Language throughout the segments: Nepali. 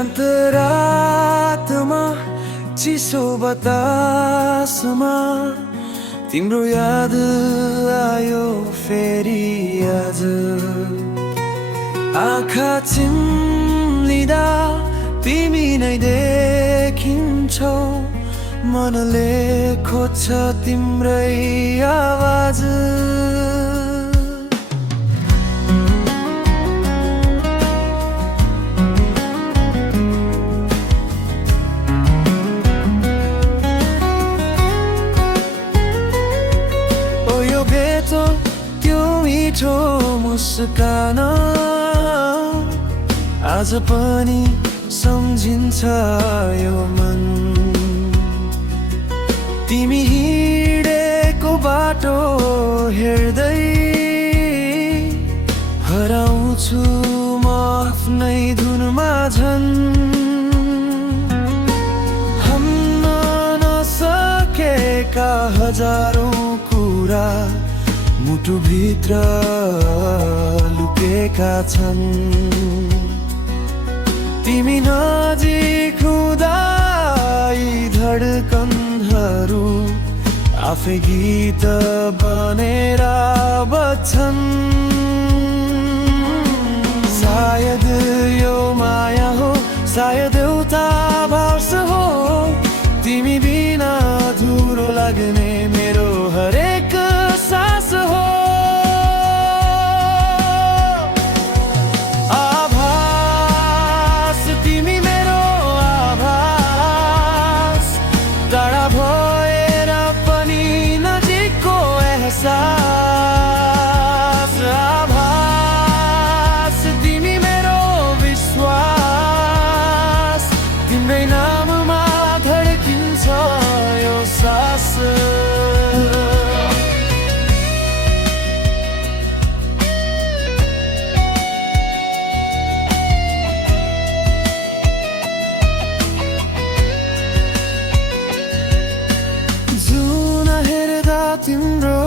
शान्त रातमा चिसो बतासमा तिम्रो याद आयो फेरि आज। आँखा चिम्लिँदा तिमी नै देखिन्छौ, मनले खोज्छ तिम्रै आवाज। त्यो मिठो मुस्कान आज पनि सम्झिन्छ यो मन। तिमी हिँडेको बाटो हेर्दै हराउँछु म आफ्नै धुनमा झन्। भन्न नसकेका हजारौं कुरा मुटुभित्र लुकेका छन्। तिमी नजिक हुँदा यी धडकनहरू आफै गीत बनेर बज्छन्। सायद यो माया हो, सायद एउटा भाष हो, तिमी बिना अधुरो लाग्ने मेरो हरेक सास हो। आभास तिमी मेरो आभास, टाढा भएर पनि नजिकको एहसास। आभास तिमी मेरो विश्वास, तिम्रै नाममा धड्किन्छ यो सास। तिम्रो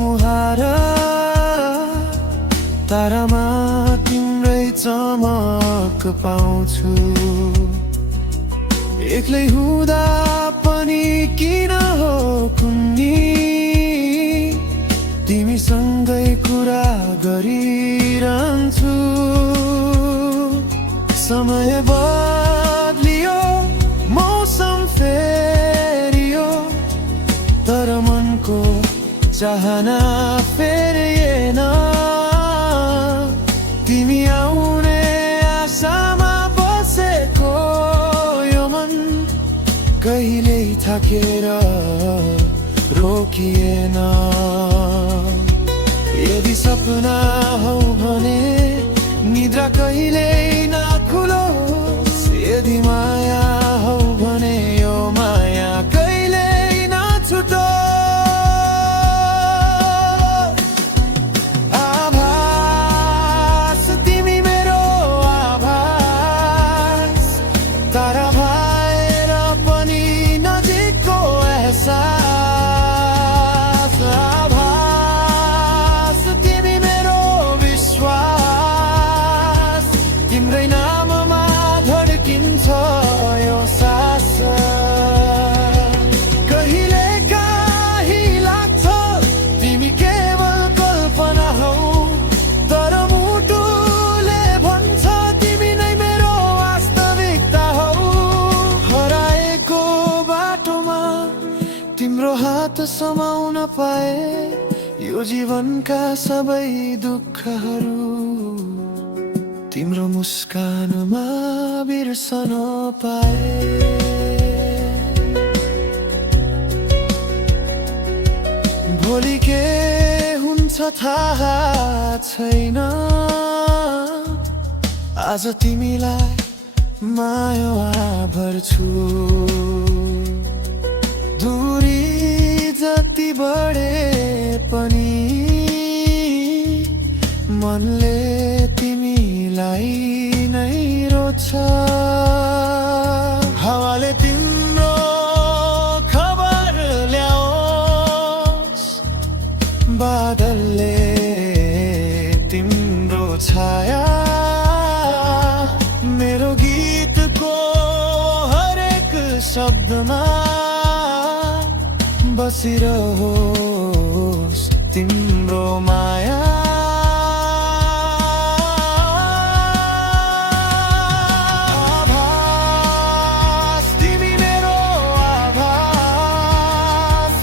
मुहार तारामा तिम्रै चमक पाउँछु। एक्लै हुँदा पनि किन हो कुन्नी, तिमीसँगै कुरा गरिरहन्छु। समय बदलियो, मौसम फेरियो, तर मनको चाहना फेरिएन। तिमी आउने आशामा बसेको यो मन कहिल्यै थाकेर रोकिएन। यदि सपना हौ भने निद्रा कहिल्यै नखुलोस्, यदि माया हौ भने यो माया कहिल्यै नछुटोस्। आभास तिमी मेरो आभास, तारा भएर पनि नजिकको एहसास। आभास तिमी मेरो विश्वास, तिम्रै नाममा धड्किन्छ यो सास। तिम्रो हात समाउन पाए यो जीवनका सबै दुःखहरू, तिम्रो मुस्कानमा बिर्सन पाए। भोलि के हुन्छ थाहा छैन, आज तिमीलाई माया भर्छु। दूरी जति बढे पनि मनले तिमीलाई नै रोज्छ। हावाले तिम्रो खबर ल्याओस्, बादलले तिम्रो छाया मेरो गीत बसिरहोस् तिम्रो माया आभास तिमी मेरो आभास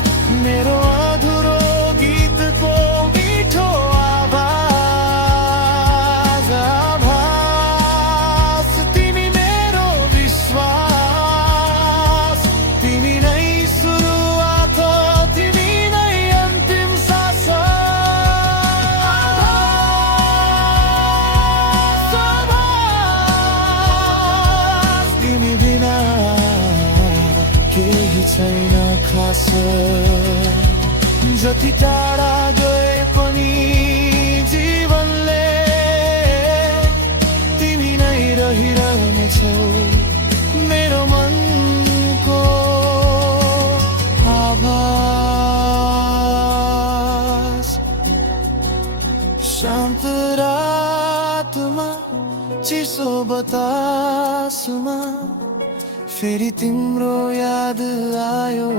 मेरो अधुरो गीतको मिठो आवाज आभास तिमी मेरो विश्वास तिमी नै सुरुवात हो तिमी नै अन्तिम सास आभास आभास तिमी बिना केही छैन खास जति टाढा गए पनि जीवनले तिमी नै रहिरहनेछौ मेरो मनको आभास शान्त रातमा चिसो बतासमा फेरि तिम्रो याद आयो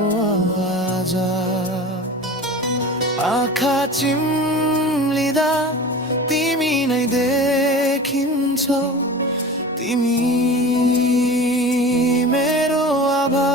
आज आँखा चिम्लिँदा तिमी नै देखिन्छौ तिमी मेरो आभास